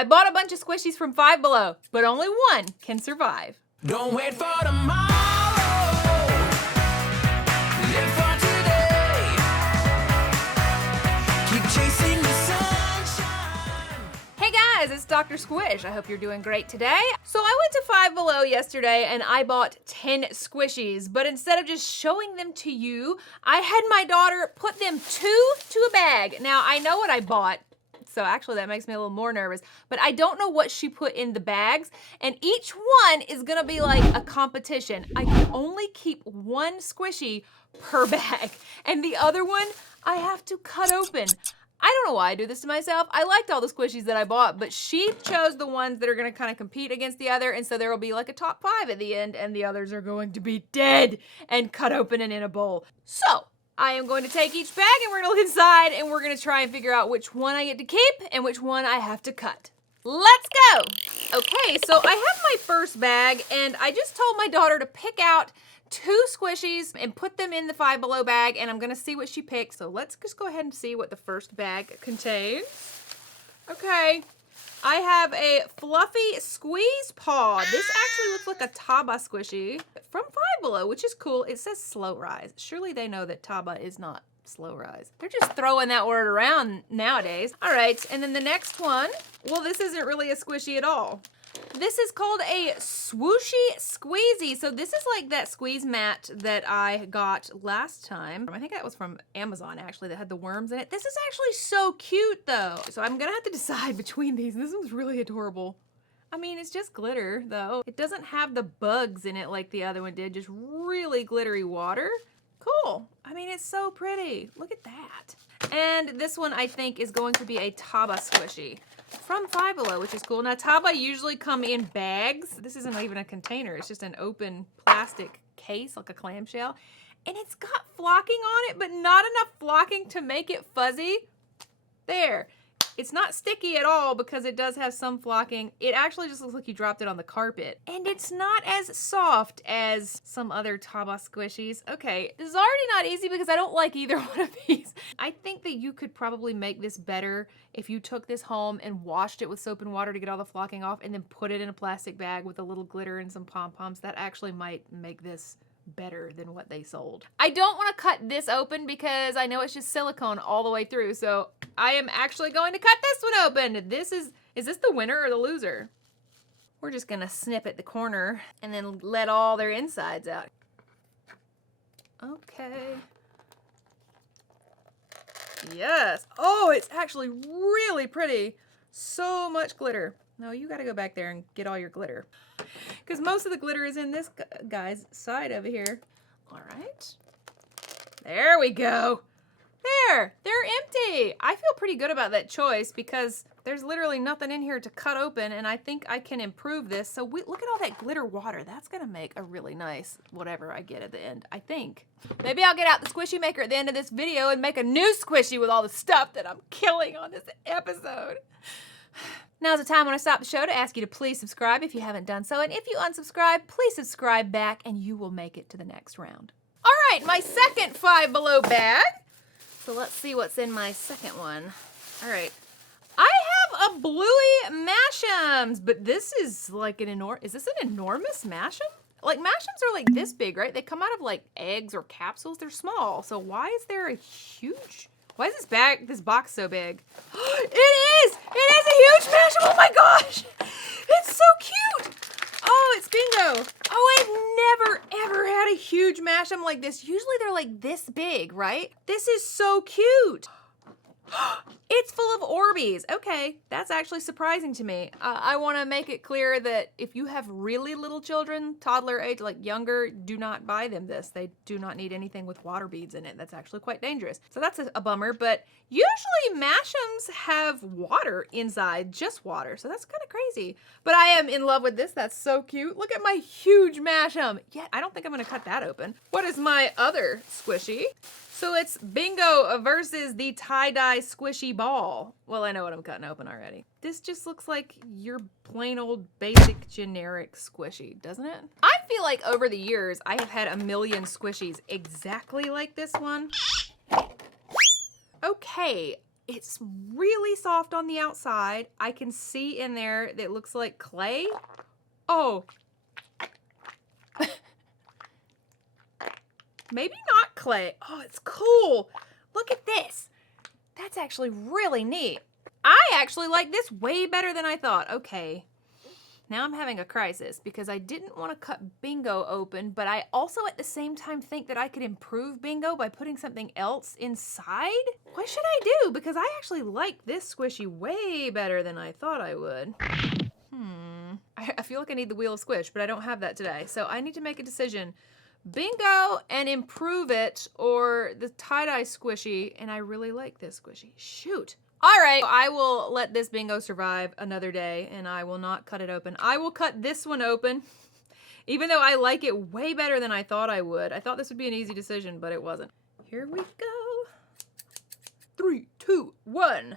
I bought a bunch of squishies from Five Below, but only one can survive. Don't wait for tomorrow. Live for today. Keep chasing the sunshine. Hey guys, it's Doctor Squish. I hope you're doing great today. So I went to Five Below yesterday and I bought 10 squishies, but instead of just showing them to you, I had my daughter put them two to a bag. Now I know what I bought, so actually that makes me a little more nervous, but I don't know what she put in the bags, and each one is gonna be like a competition. I can only keep one squishy per bag, and the other one I have to cut open. I don't know why I do this to myself. I liked all the squishies that I bought, but she chose the ones that are gonna kind of compete against the other, and so there will be like a top 5 at the end, and the others are going to be dead and cut open and in a bowl. So I am going to take each bag and we're gonna look inside and we're gonna try and figure out which one I get to keep and which one I have to cut. Let's go! Okay, so I have my first bag and I just told my daughter to pick out 2 squishies and put them in the Five Below bag, and I'm gonna see what she picks. So let's just go ahead and see what the first bag contains. Okay, I have a fluffy squeeze paw. This actually looks like a Taba squishy from Five Below, which is cool. It says slow rise. Surely they know that Taba is not slow rise. They're just throwing that word around nowadays. All right, and then the next one, well, this isn't really a squishy at all. This is called a swooshy squeezy. So this is like that squeeze mat that I got last time. I think that was from Amazon actually, that had the worms in it. This is actually so cute though. So I'm gonna have to decide between these. This one's really adorable. I mean, it's just glitter though. It doesn't have the bugs in it like the other one did, just really glittery water. Cool. I mean, it's so pretty. Look at that. And this one I think is going to be a Taba squishy from Five Below, which is cool. Now, Taba usually come in bags. This isn't even a container. It's just an open plastic case, like a clamshell. And it's got flocking on it, but not enough flocking to make it fuzzy. There. It's not sticky at all because it does have some flocking. It actually just looks like you dropped it on the carpet. And it's not as soft as some other Taba squishies. Okay, this is already not easy because I don't like either one of these. I think that you could probably make this better if you took this home and washed it with soap and water to get all the flocking off and then put it in a plastic bag with a little glitter and some pom-poms. That actually might make this better than what they sold. I don't want to cut this open because I know it's just silicone all the way through, so I am actually going to cut this one open. This is this the winner or the loser? We're just gonna snip at the corner and then let all their insides out. Okay. Yes. Oh, it's actually really pretty. So much glitter. No, you gotta go back there and get all your glitter, because most of the glitter is in this guy's side over here. All right. There we go. There, they're empty. I feel pretty good about that choice because there's literally nothing in here to cut open, and I think I can improve this. So look at all that glitter water. That's gonna make a really nice whatever I get at the end, I think. Maybe I'll get out the squishy maker at the end of this video and make a new squishy with all the stuff that I'm killing on this episode. Now's the time when I stop the show to ask you to please subscribe if you haven't done so, and if you unsubscribe, please subscribe back and you will make it to the next round. All right, my second Five Below bag. So let's see what's in my second one. All right, I have a Bluey Mash'ems, but this is like is this an enormous Mash'em? Like Mash'ems are like this big, right? They come out of like eggs or capsules. They're small, so why is there a huge... Why is this box so big? It is a huge Mash'em. Oh my gosh! It's so cute! Oh, it's Bingo. Oh, I've never ever had a huge Mash'em like this. Usually they're like this big, right? This is so cute. It's full of Orbeez. Okay, that's actually surprising to me. I want to make it clear that if you have really little children, toddler age, like younger, do not buy them this. They do not need anything with water beads in it. That's actually quite dangerous. So that's a bummer, but usually Mash'ems have water inside, just water. So that's kind of crazy. But I am in love with this. That's so cute. Look at my huge Mash'em. Yeah, I don't think I'm going to cut that open. What is my other squishy? So it's Bingo versus the tie-dye squishy ball. Well, I know what I'm cutting open already. This just looks like your plain old basic generic squishy, doesn't it? I feel like over the years, I have had a million squishies exactly like this one. Okay, It's really soft on the outside. I can see in there that it looks like clay. Oh. Maybe not clay. Oh, it's cool. Look at this. That's actually really neat. I actually like this way better than I thought. Okay. Now I'm having a crisis because I didn't want to cut Bingo open, but I also at the same time think that I could improve Bingo by putting something else inside. What should I do? Because I actually like this squishy way better than I thought I would. I feel like I need the wheel of squish, but I don't have that today. So I need to make a decision. Bingo and improve it, or the tie-dye squishy, and I really like this squishy. Shoot. All right, I will let this Bingo survive another day, and I will not cut it open. I will cut this one open, even though I like it way better than I thought I would. I thought this would be an easy decision, but it wasn't. Here we go. 3, 2, 1.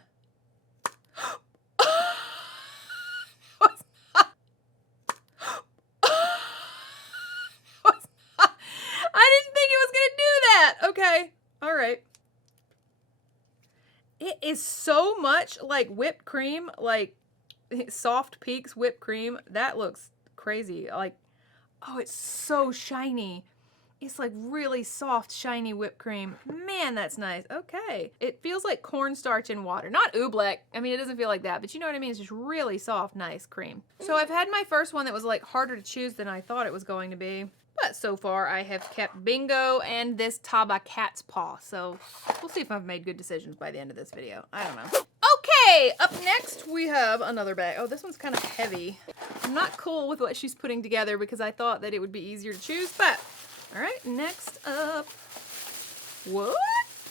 I didn't think it was gonna do that. Okay, all right. It is so much like whipped cream, like Soft Peaks whipped cream. That looks crazy. Like, oh, it's so shiny. It's like really soft, shiny whipped cream. Man, that's nice. Okay. It feels like cornstarch in water. Not oobleck. I mean, it doesn't feel like that, but you know what I mean? It's just really soft, nice cream. So I've had my first one that was like harder to choose than I thought it was going to be. But so far, I have kept Bingo and this Taba cat's paw. So we'll see if I've made good decisions by the end of this video. I don't know. Okay, up next we have another bag. Oh, this one's kind of heavy. I'm not cool with what she's putting together because I thought that it would be easier to choose, but all right, next up. What?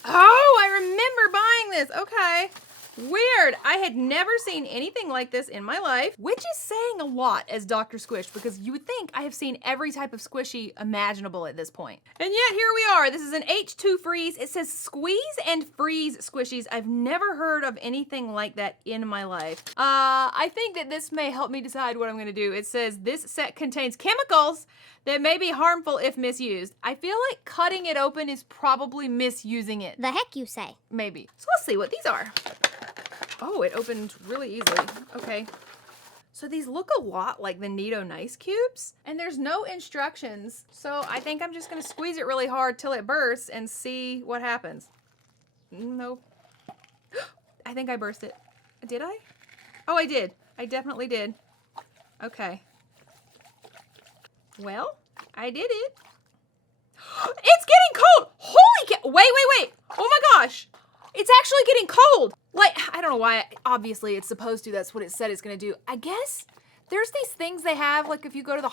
Oh, I remember buying this. Okay. Weird. I had never seen anything like this in my life, which is saying a lot as Doctor Squish because you would think I have seen every type of squishy imaginable at this point. And yet here we are. This is an H2 freeze. It says squeeze and freeze squishies. I've never heard of anything like that in my life. I think that this may help me decide what I'm going to do. It says this set contains chemicals that may be harmful if misused. I feel like cutting it open is probably misusing it. The heck you say? Maybe. So let's see what these are. Oh, it opened really easily. Okay. So these look a lot like the Neato Nice Cubes, and there's no instructions. So I think I'm just gonna squeeze it really hard till it bursts and see what happens. Nope. I think I burst it. Did I? Oh, I did. I definitely did. Okay. Well, I did it. It's getting cold! Holy cow! Wait. Oh my gosh! It's actually getting cold! Like, I don't know why. Obviously, it's supposed to. That's what it said it's going to do. I guess there's these things they have, like if you go to the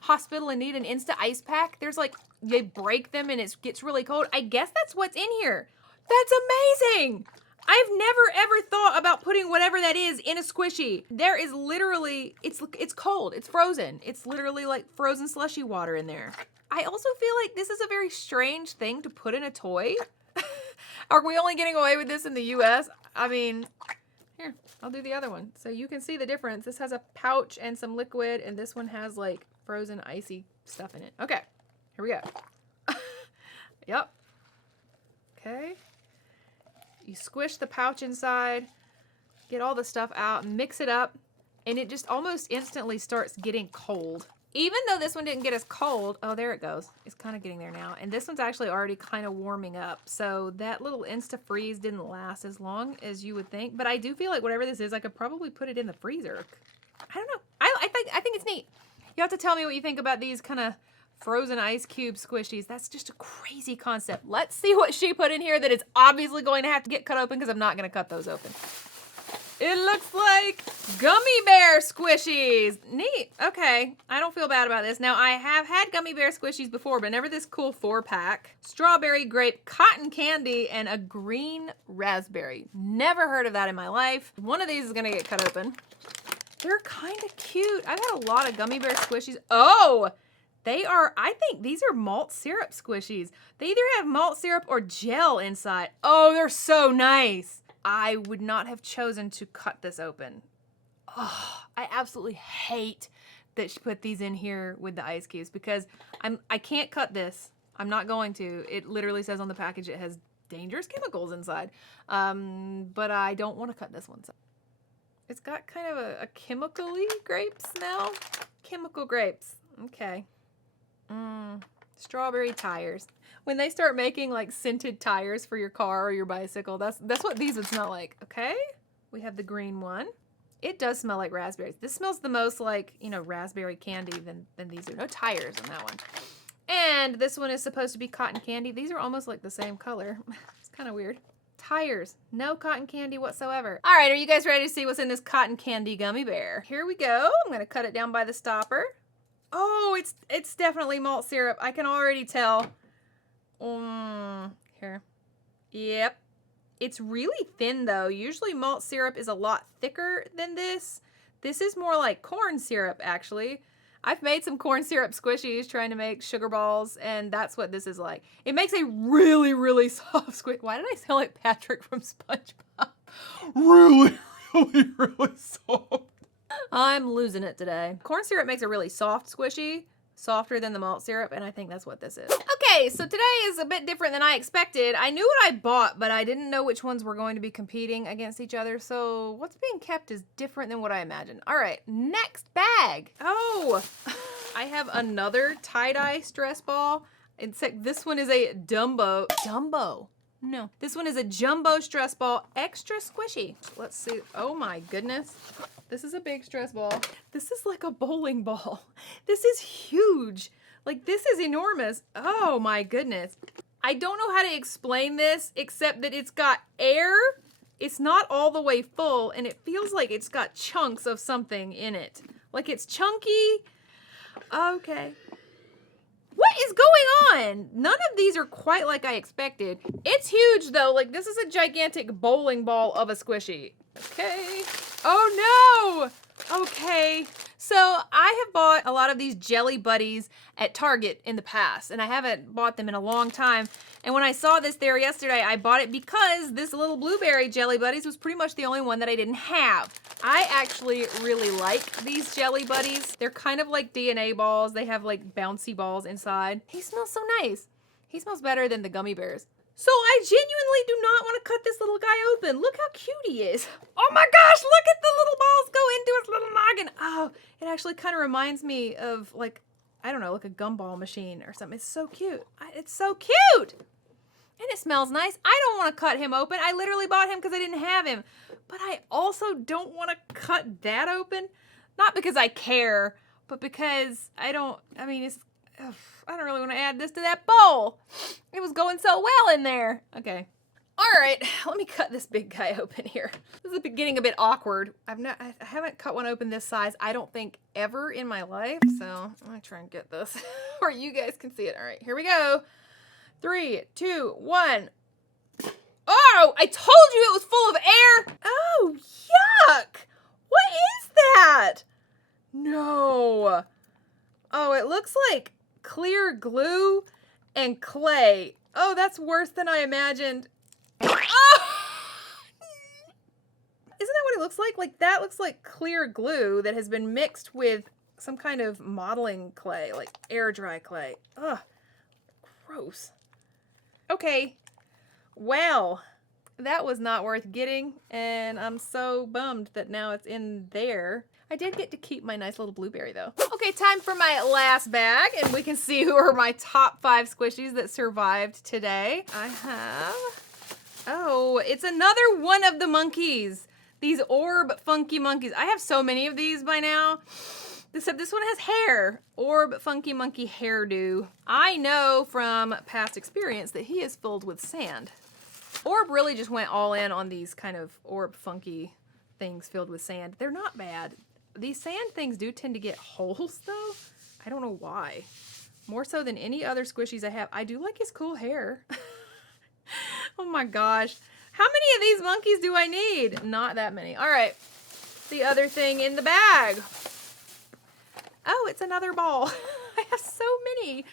hospital and need an Insta ice pack, there's like, they break them and it gets really cold. I guess that's what's in here. That's amazing! I've never ever thought about putting whatever that is in a squishy. There is literally, it's cold. It's frozen. It's literally like frozen slushy water in there. I also feel like this is a very strange thing to put in a toy. Are we only getting away with this in the US? I mean, here, I'll do the other one. So you can see the difference. This has a pouch and some liquid, and this one has like frozen icy stuff in it. Okay, here we go. Yep. Okay. You squish the pouch inside, get all the stuff out, mix it up, and it just almost instantly starts getting cold. Even though this one didn't get as cold, oh, there it goes. It's kind of getting there now. And this one's actually already kind of warming up. So that little Insta-freeze didn't last as long as you would think. But I do feel like whatever this is, I could probably put it in the freezer. I don't know. I think it's neat. You have to tell me what you think about these kind of frozen ice cube squishies. That's just a crazy concept. Let's see what she put in here that is obviously going to have to get cut open because I'm not going to cut those open. It looks like gummy bear squishies. Neat. Okay. I don't feel bad about this. Now, I have had gummy bear squishies before, but never this cool 4-pack. Strawberry, grape, cotton candy, and a green raspberry. Never heard of that in my life. One of these is going to get cut open. They're kind of cute. I've had a lot of gummy bear squishies. Oh, they are, I think these are malt syrup squishies. They either have malt syrup or gel inside. Oh, they're so nice. I would not have chosen to cut this open. Oh, I absolutely hate that she put these in here with the ice cubes because I can't cut this. I'm not going to. It literally says on the package it has dangerous chemicals inside. But I don't want to cut this one. So it's got kind of a chemical-y grape smell. Chemical grapes. Okay. Strawberry tires. When they start making like scented tires for your car or your bicycle, that's what these would smell like. Okay. We have the green one. It does smell like raspberries. This smells the most like, you know, raspberry candy than these are. No tires in that one. And this one is supposed to be cotton candy. These are almost like the same color. It's kind of weird. Tires. No cotton candy whatsoever. All right, are you guys ready to see what's in this cotton candy gummy bear? Here we go. I'm gonna cut it down by the stopper. Oh, it's definitely malt syrup. I can already tell. Here. Yep. It's really thin though. Usually malt syrup is a lot thicker than this. This is more like corn syrup actually. I've made some corn syrup squishies trying to make sugar balls, and that's what this is like. It makes a really, really soft squish. Why did I sound like Patrick from SpongeBob? Really, really, really soft. I'm losing it today. Corn syrup makes a really soft squishy, softer than the malt syrup, and I think that's what this is. Okay, so today is a bit different than I expected. I knew what I bought, but I didn't know which ones were going to be competing against each other, so what's being kept is different than what I imagined. All right, next bag. Oh, I have another tie-dye stress ball, except this one is a Dumbo. No, this one is a jumbo stress ball, extra squishy. Let's see. Oh my goodness. This is a big stress ball. This is like a bowling ball. This is huge. Like, this is enormous. Oh my goodness. I don't know how to explain this except that it's got air. It's not all the way full, and it feels like it's got chunks of something in it. Like it's chunky. Okay. What is going on? None of these are quite like I expected. It's huge though. Like, this is a gigantic bowling ball of a squishy. Okay. Oh no! Okay. So I have bought a lot of these Jelly Buddies at Target in the past, and I haven't bought them in a long time. And when I saw this there yesterday, I bought it because this little blueberry Jelly Buddies was pretty much the only one that I didn't have. I actually really like these Jelly Buddies. They're kind of like DNA balls. They have like bouncy balls inside. He smells so nice. He smells better than the gummy bears. So I genuinely do not want to cut this little guy open. Look how cute he is. Oh my gosh, look at the little balls go into his little noggin. Oh, it actually kind of reminds me of like, I don't know, like a gumball machine or something. It's so cute. It's so cute. And it smells nice. I don't want to cut him open. I literally bought him because I didn't have him. But I also don't want to cut that open. Not because I care, but because I don't really want to add this to that bowl. It was going so well in there. Okay. All right, let me cut this big guy open here. This is getting a bit awkward. I haven't cut one open this size, I don't think, ever in my life. So I'm gonna try and get this where you guys can see it. All right, here we go. 3, 2, 1. Oh, I told you it was full of air. Oh, yuck. What is that? No. Oh, it looks like clear glue and clay. Oh, that's worse than I imagined. Oh! Isn't that what it looks like? Like, that looks like clear glue that has been mixed with some kind of modeling clay, like air dry clay. Ugh, gross. Okay, well, that was not worth getting, and I'm so bummed that now it's in there. I did get to keep my nice little blueberry though. Okay, time for my last bag, and we can see who are my top 5 squishies that survived today. I have, oh, it's another one of the monkeys. These orb funky monkeys. I have so many of these by now. Except this one has hair. Orb funky monkey hairdo. I know from past experience that he is filled with sand. Orb really just went all in on these kind of orb funky things filled with sand. They're not bad. These sand things do tend to get holes though. I don't know why. More so than any other squishies I have. I do like his cool hair. Oh my gosh. How many of these monkeys do I need? Not that many. All right. The other thing in the bag. Oh, it's another ball. I have so many.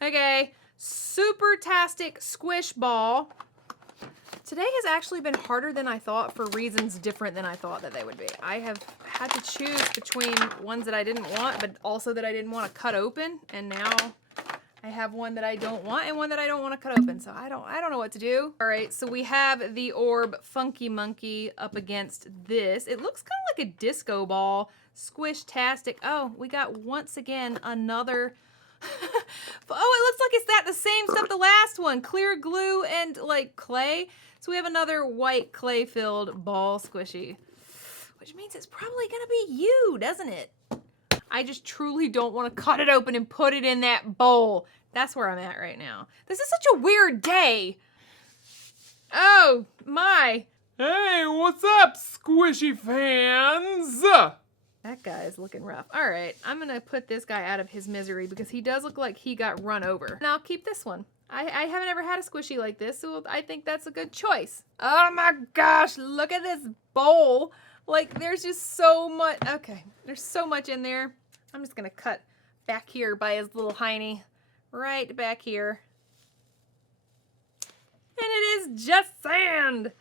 Okay. Super-tastic squish ball. Today has actually been harder than I thought for reasons different than I thought that they would be. I have had to choose between ones that I didn't want, but also that I didn't want to cut open. And now I have one that I don't want and one that I don't want to cut open, so I don't know what to do. All right, so we have the orb Funky Monkey up against this. It looks kind of like a disco ball. Squish-tastic. Oh, we got once again another. Oh, it looks like it's the same stuff the last one. Clear glue and like clay. So we have another white clay-filled ball squishy, which means it's probably gonna be you, doesn't it? I just truly don't want to cut it open and put it in that bowl. That's where I'm at right now. This is such a weird day. Oh, my. Hey, what's up, squishy fans? That guy is looking rough. All right, I'm going to put this guy out of his misery because he does look like he got run over. And I'll keep this one. I haven't ever had a squishy like this, so I think that's a good choice. Oh my gosh, look at this bowl. Like, there's just so much. Okay, there's so much in there. I'm just gonna cut back here by his little hiney. Right back here. And it is just sand.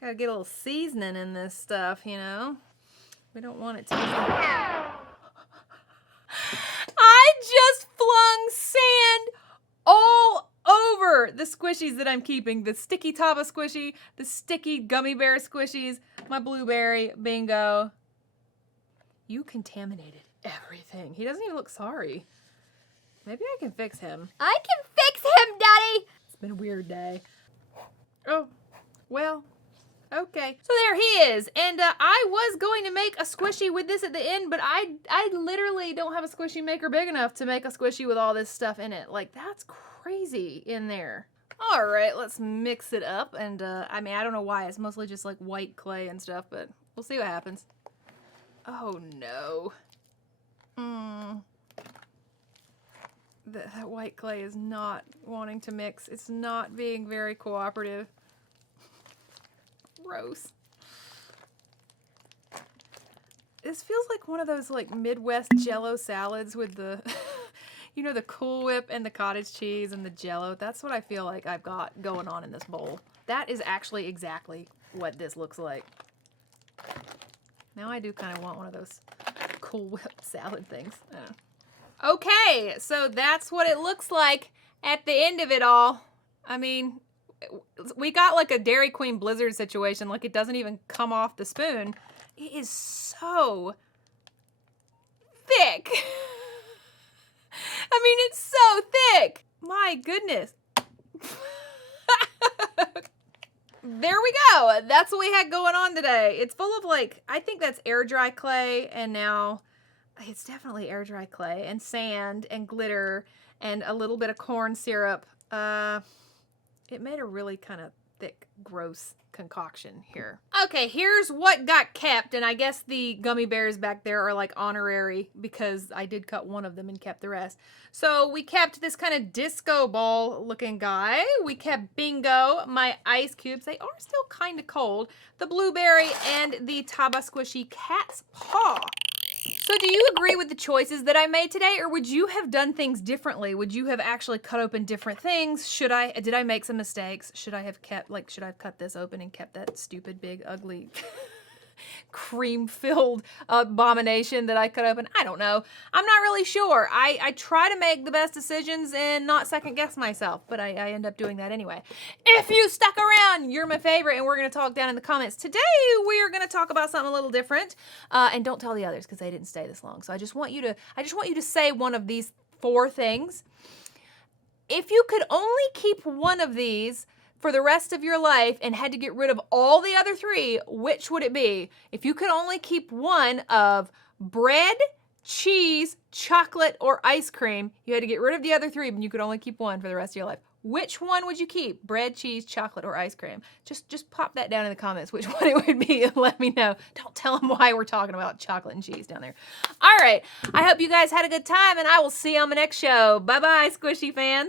Gotta get a little seasoning in this stuff, you know? We don't want it to be... I just flung sand all over the squishies that I'm keeping. The sticky Taba squishy, the sticky gummy bear squishies, my blueberry bingo. You contaminated everything. He doesn't even look sorry. Maybe I can fix him. I can fix him, Daddy! It's been a weird day. Oh, well, okay. So there he is. And I was going to make a squishy with this at the end, but I literally don't have a squishy maker big enough to make a squishy with all this stuff in it. Like, that's crazy in there. All right, let's mix it up. And I mean, I don't know why. It's mostly just like white clay and stuff, but we'll see what happens. Oh, no. That white clay is not wanting to mix. It's not being very cooperative. Gross. This feels like one of those like Midwest Jell-O salads with the, you know, the Cool Whip and the cottage cheese and the Jell-O. That's what I feel like I've got going on in this bowl. That is actually exactly what this looks like. Now I do kind of want one of those Cool Whip salad things. Okay, so that's what it looks like at the end of it all. I mean, we got like a Dairy Queen Blizzard situation, like it doesn't even come off the spoon. It is so thick. I mean, it's so thick. My goodness. There we go. That's what we had going on today. It's full of like, I think that's air dry clay, and now it's definitely air dry clay and sand and glitter and a little bit of corn syrup. It made a really kind of thick, gross concoction here. Okay, here's what got kept, and I guess the gummy bears back there are like honorary because I did cut one of them and kept the rest. So we kept this kind of disco ball looking guy. We kept Bingo, my ice cubes. They are still kind of cold. The blueberry and the Taba Squishy cat's paw. So do you agree with the choices that I made today, or would you have done things differently? Would you have actually cut open different things? Did I make some mistakes? Should I have cut this open and kept that stupid, big, ugly, cream-filled abomination that I cut open? I don't know. I'm not really sure. I try to make the best decisions and not second-guess myself, but I end up doing that anyway. If you stuck around, you're my favorite, and we're going to talk down in the comments. Today, we are going to talk about something a little different, and don't tell the others because they didn't stay this long. So I just want you to say one of these 4 things. If you could only keep one of these for the rest of your life and had to get rid of all the other 3, which would it be? If you could only keep one of bread, cheese, chocolate, or ice cream, you had to get rid of the other 3, but you could only keep one for the rest of your life. Which one would you keep? Bread, cheese, chocolate, or ice cream? Just pop that down in the comments, which one it would be, and let me know. Don't tell them why we're talking about chocolate and cheese down there. All right, I hope you guys had a good time, and I will see you on the next show. Bye-bye, squishy fans.